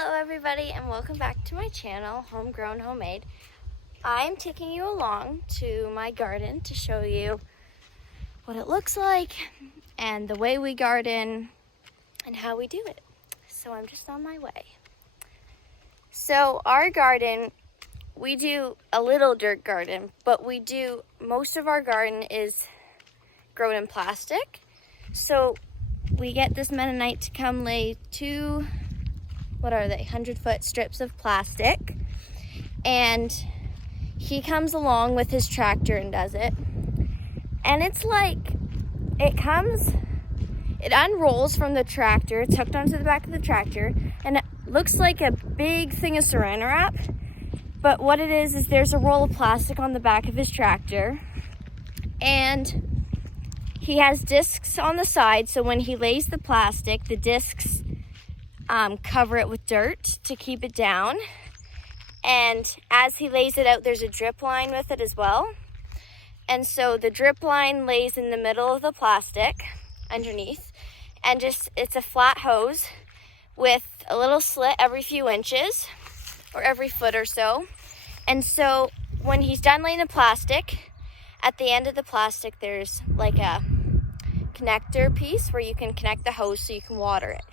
Hello everybody and welcome back to my channel, Homegrown Homemade. I'm taking you along to my garden to show you what it looks like and the way we garden and how we do it. So I'm just on my way. So our garden, we do a little dirt garden, but most of our garden is grown in plastic. So we get this Mennonite to come lay 100-foot strips of plastic, and he comes along with his tractor and does it. And it's like, it unrolls from the tractor, it's hooked onto the back of the tractor, and it looks like a big thing of saran wrap. But what it is there's a roll of plastic on the back of his tractor, and he has discs on the side, so when he lays the plastic, the discs cover it with dirt to keep it down. And as he lays it out, there's a drip line with it as well. And so the drip line lays in the middle of the plastic underneath, and it's a flat hose with a little slit every few inches or every foot or so. And so when he's done laying the plastic, at the end of the plastic, there's like a connector piece where you can connect the hose so you can water it.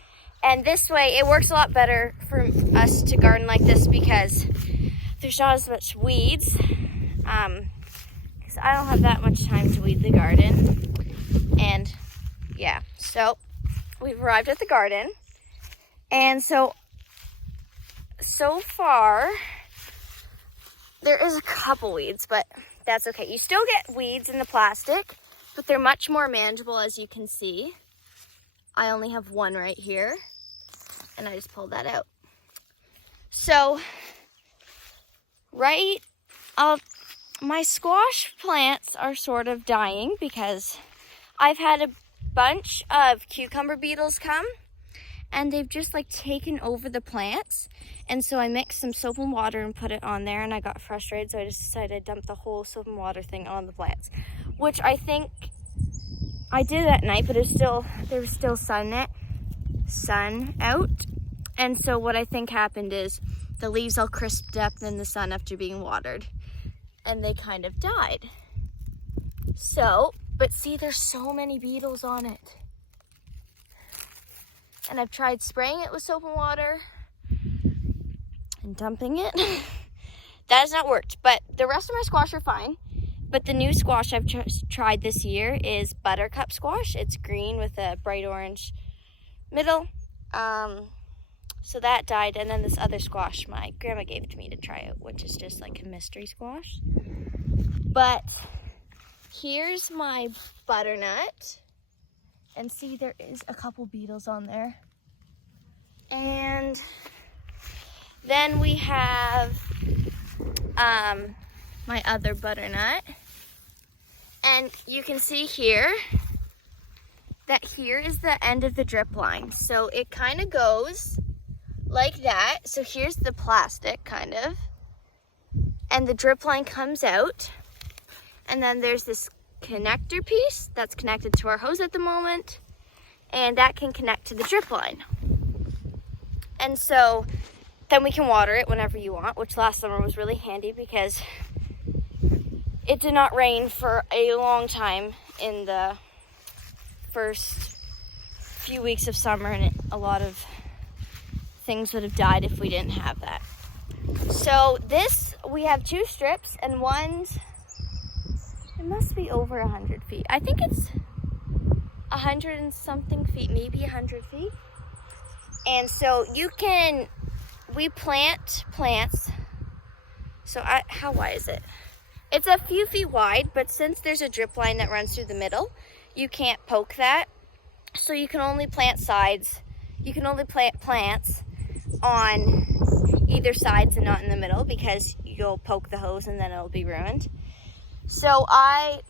And this way, it works a lot better for us to garden like this because there's not as much weeds. Because I don't have that much time to weed the garden. And yeah, so we've arrived at the garden. And so far, there is a couple weeds, but that's okay. You still get weeds in the plastic, but they're much more manageable, as you can see. I only have one right here, and I just pulled that out. So, my squash plants are sort of dying because I've had a bunch of cucumber beetles come, and they've just taken over the plants. And so I mixed some soap and water and put it on there, and I got frustrated, so I just decided to dump the whole soap and water thing on the plants, which I think I did at night, but there was still sun out. And so what I think happened is the leaves all crisped up in the sun after being watered, and they kind of died. So, but see, there's so many beetles on it. And I've tried spraying it with soap and water and dumping it. That has not worked, but the rest of my squash are fine. But the new squash I've tried this year is buttercup squash. It's green with a bright orange middle. So that died. And then this other squash my grandma gave to me to try out, which is just like a mystery squash. But here's my butternut. And see, there is a couple beetles on there. And then we have my other butternut. And you can see here that here is the end of the drip line. So it kind of goes like that. So here's the plastic kind of. And the drip line comes out. And then there's this connector piece that's connected to our hose at the moment. And that can connect to the drip line. And so then we can water it whenever you want, which last summer was really handy because it did not rain for a long time in the first few weeks of summer, and a lot of things would have died if we didn't have that. So we have 2 strips, and it must be over 100 feet. I think it's 100 and something feet, maybe 100 feet. And so we plant plants. So how wide is it? It's a few feet wide, but since there's a drip line that runs through the middle, you can't poke that. So you can only plant sides. You can only plant plants on either sides and not in the middle because you'll poke the hose and then it'll be ruined. So I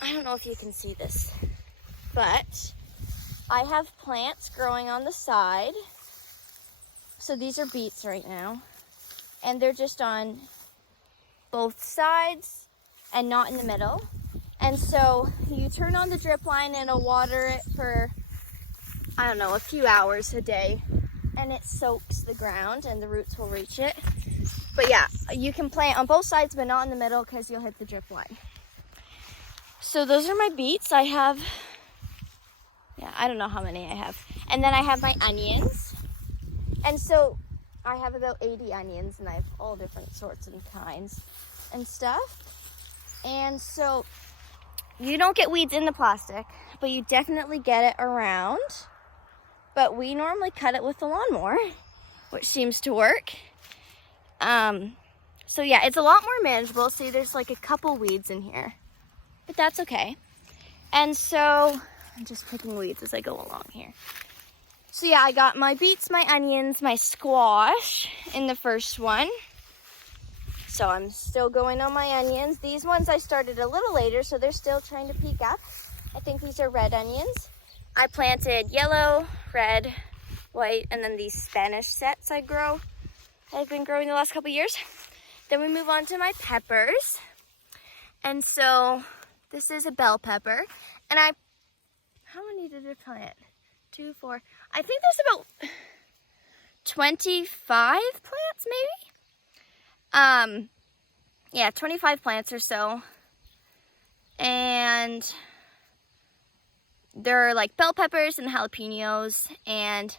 don't know if you can see this, but I have plants growing on the side. So these are beets right now, and they're just on both sides and not in the middle. And so you turn on the drip line and it'll water it for, I don't know, a few hours a day. and it soaks the ground and the roots will reach it. But yeah, you can plant on both sides but not in the middle because you'll hit the drip line. So those are my beets. I have, I don't know how many I have. And then I have my onions. And so I have about 80 onions, and I have all different sorts and kinds and stuff. And so you don't get weeds in the plastic, but you definitely get it around. But we normally cut it with the lawnmower, which seems to work. So yeah, it's a lot more manageable. See, there's like a couple weeds in here, but that's okay. And so I'm just picking weeds as I go along here. So yeah, I got my beets, my onions, my squash in the first one. So I'm still going on my onions. These ones I started a little later, so they're still trying to peek up. I think these are red onions. I planted yellow, red, white, and then these Spanish sets I've been growing the last couple years. Then we move on to my peppers. And so this is a bell pepper. And how many did I plant? 2, 4. I think there's about 25 plants maybe. Yeah, 25 plants or so. And there are like bell peppers and jalapenos, and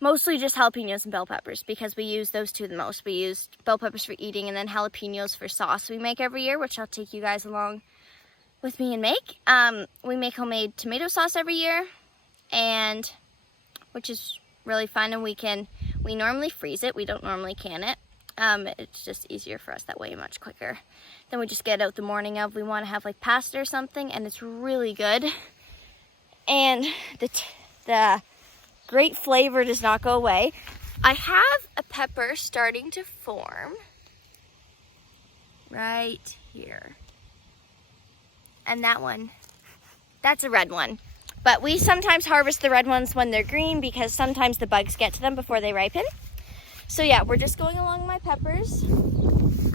mostly just jalapenos and bell peppers because we use those two the most. We use bell peppers for eating and then jalapenos for sauce we make every year, which I'll take you guys along with me and make. We make homemade tomato sauce every year, and which is really fun, and we normally freeze it. We don't normally can it. It's just easier for us that way, much quicker. Then we just get out the morning of, we want to have like pasta or something, and it's really good. And the great flavor does not go away. I have a pepper starting to form right here. And that one, that's a red one. But we sometimes harvest the red ones when they're green because sometimes the bugs get to them before they ripen. So yeah, we're just going along my peppers.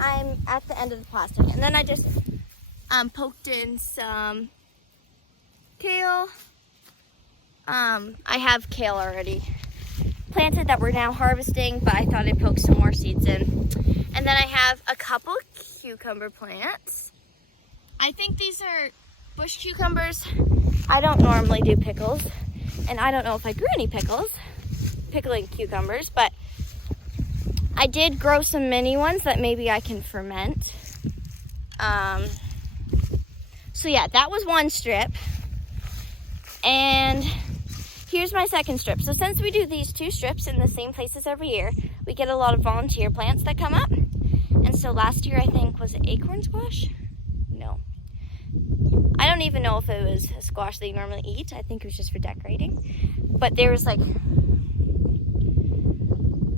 I'm at the end of the plastic. And then I just poked in some kale. I have kale already planted that we're now harvesting, but I thought I'd poke some more seeds in. And then I have a couple cucumber plants. I think these are bush cucumbers. I don't normally do pickles, and I don't know if I grew any pickling cucumbers, but I did grow some mini ones that maybe I can ferment. So yeah, that was one strip. And here's my second strip. So since we do these 2 strips in the same places every year, we get a lot of volunteer plants that come up. And so last year, I think, was it acorn squash? No. I don't even know if it was a squash they normally eat. I think it was just for decorating. But there was like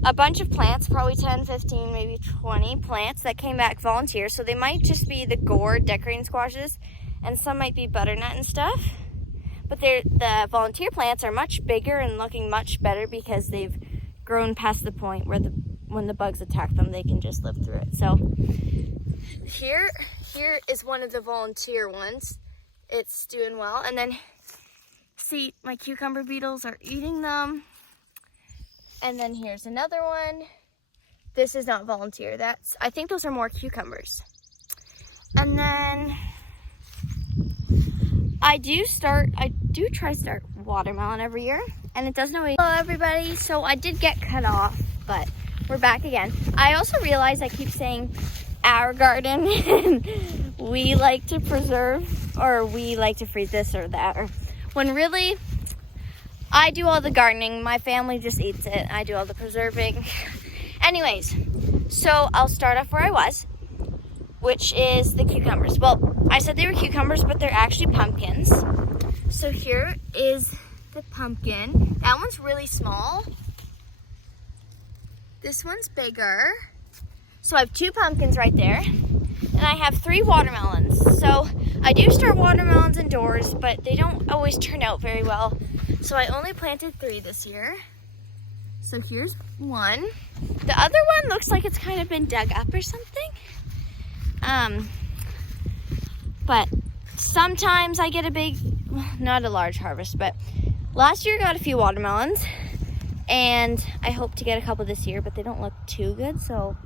a bunch of plants, probably 10, 15, maybe 20 plants that came back volunteer. So they might just be the gourd decorating squashes, and some might be butternut and stuff. But the volunteer plants are much bigger and looking much better because they've grown past the point where when the bugs attack them, they can just live through it. So here is one of the volunteer ones. It's doing well. And then see, my cucumber beetles are eating them. And then here's another one. This is not volunteer. I think those are more cucumbers. And then I do try to start watermelon every year, and it doesn't always. Hello everybody, so I did get cut off, but we're back again. I also realize I keep saying our garden, and we like to preserve, or we like to freeze this or that, or when really, I do all the gardening, my family just eats it, I do all the preserving. Anyways, so I'll start off where I was, which is the cucumbers. Well, I said they were cucumbers, but they're actually pumpkins. So here is the pumpkin. That one's really small. This one's bigger. So I have 2 pumpkins right there. And I have 3 watermelons. So I do start watermelons indoors, but they don't always turn out very well. So I only planted 3 this year. So here's one. The other one looks like it's kind of been dug up or something. But sometimes I get a big, not a large harvest, but last year I got a few watermelons. And I hope to get a couple this year, but they don't look too good, so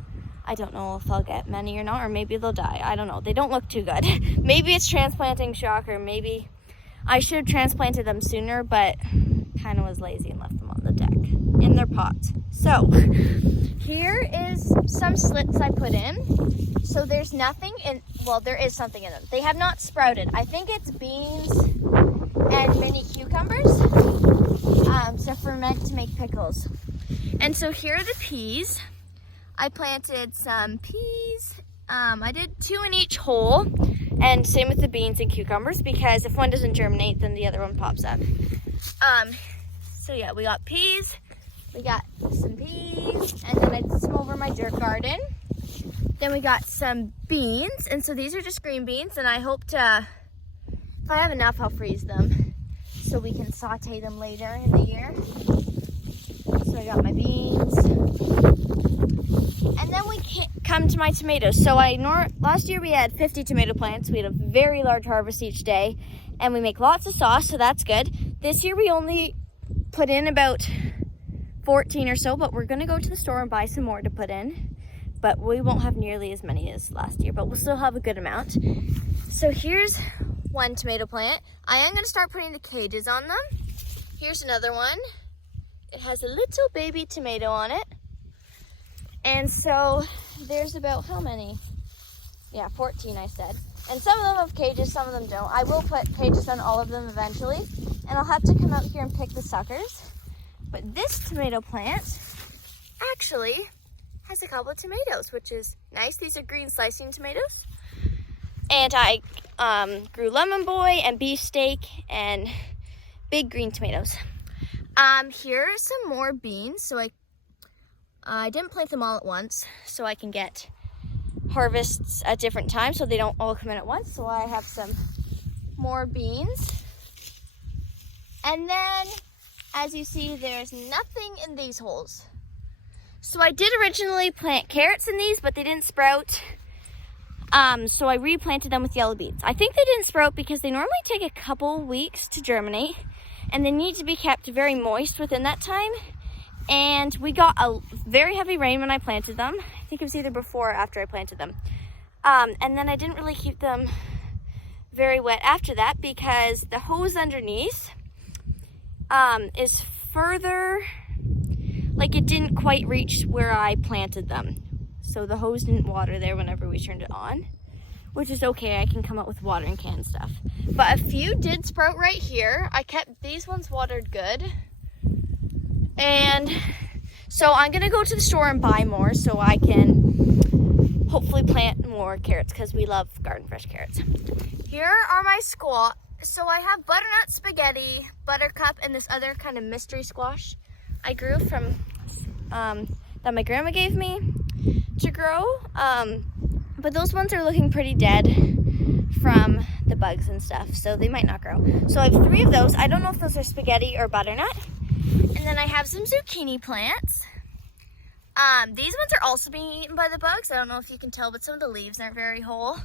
I don't know if I'll get many or not, or maybe they'll die. I don't know. They don't look too good. Maybe it's transplanting shock, or maybe I should have transplanted them sooner, but kind of was lazy and left them on the deck in their pot. So here is some slits I put in. So there's nothing in, well, there is something in them. They have not sprouted. I think it's beans and mini cucumbers to ferment to make pickles. And so here are the peas. I planted some peas. I did 2 in each hole, and same with the beans and cucumbers, because if one doesn't germinate, then the other one pops up. So yeah, we got peas, we got some peas, and then I did some over my dirt garden. Then we got some beans, and so these are just green beans, and I hope to, if I have enough, I'll freeze them so we can saute them later in the year. So I got my beans. And then we come to my tomatoes. So last year we had 50 tomato plants. We had a very large harvest each day, and we make lots of sauce, so that's good. This year we only put in about 14 or so, but we're gonna go to the store and buy some more to put in. But we won't have nearly as many as last year, but we'll still have a good amount. So here's one tomato plant. I am gonna start putting the cages on them. Here's another one. It has a little baby tomato on it. And so there's about how many? Yeah, 14 I said. And some of them have cages, some of them don't. I will put cages on all of them eventually. And I'll have to come out here and pick the suckers. But this tomato plant actually has a couple of tomatoes, which is nice. These are green slicing tomatoes. And I grew lemon boy and beefsteak and big green tomatoes. Here are some more beans. So I didn't plant them all at once, so I can get harvests at different times so they don't all come in at once. So I have some more beans. And then, as you see, there's nothing in these holes. So I did originally plant carrots in these, but they didn't sprout. So I replanted them with yellow beets. I think they didn't sprout because they normally take a couple weeks to germinate, and they need to be kept very moist within that time. And we got a very heavy rain when I planted them. I think it was either before or after I planted them. And then I didn't really keep them very wet after that because the hose underneath is further, like it didn't quite reach where I planted them. So the hose didn't water there whenever we turned it on, which is okay. I can come up with watering can stuff. But a few did sprout right here. I kept these ones watered good. And so I'm gonna go to the store and buy more so I can hopefully plant more carrots because we love garden fresh carrots. Here are my squash. So I have butternut spaghetti, buttercup, and this other kind of mystery squash I grew from, that my grandma gave me to grow. But those ones are looking pretty dead from the bugs and stuff, so they might not grow. So I have 3 of those. I don't know if those are spaghetti or butternut. And then I have some zucchini plants. These ones are also being eaten by the bugs. I don't know if you can tell, but some of the leaves aren't very whole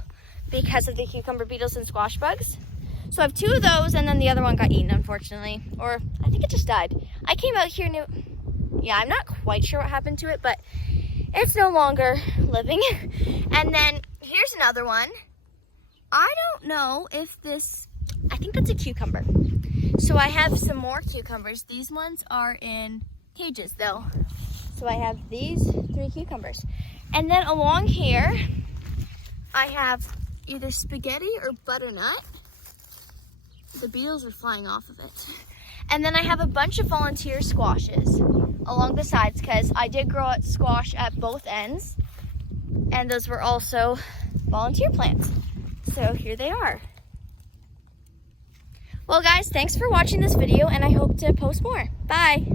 because of the cucumber beetles and squash bugs. So I have 2 of those, and then the other one got eaten, unfortunately. Or I think it just died. I came out here yeah, I'm not quite sure what happened to it, but it's no longer living. And then here's another one. I don't know if this, I think that's a cucumber. So I have some more cucumbers. These ones are in cages though. So I have these 3 cucumbers. And then along here, I have either spaghetti or butternut. The beetles are flying off of it. And then I have a bunch of volunteer squashes along the sides because I did grow out squash at both ends. And those were also volunteer plants. So here they are. Well guys, thanks for watching this video and I hope to post more. Bye!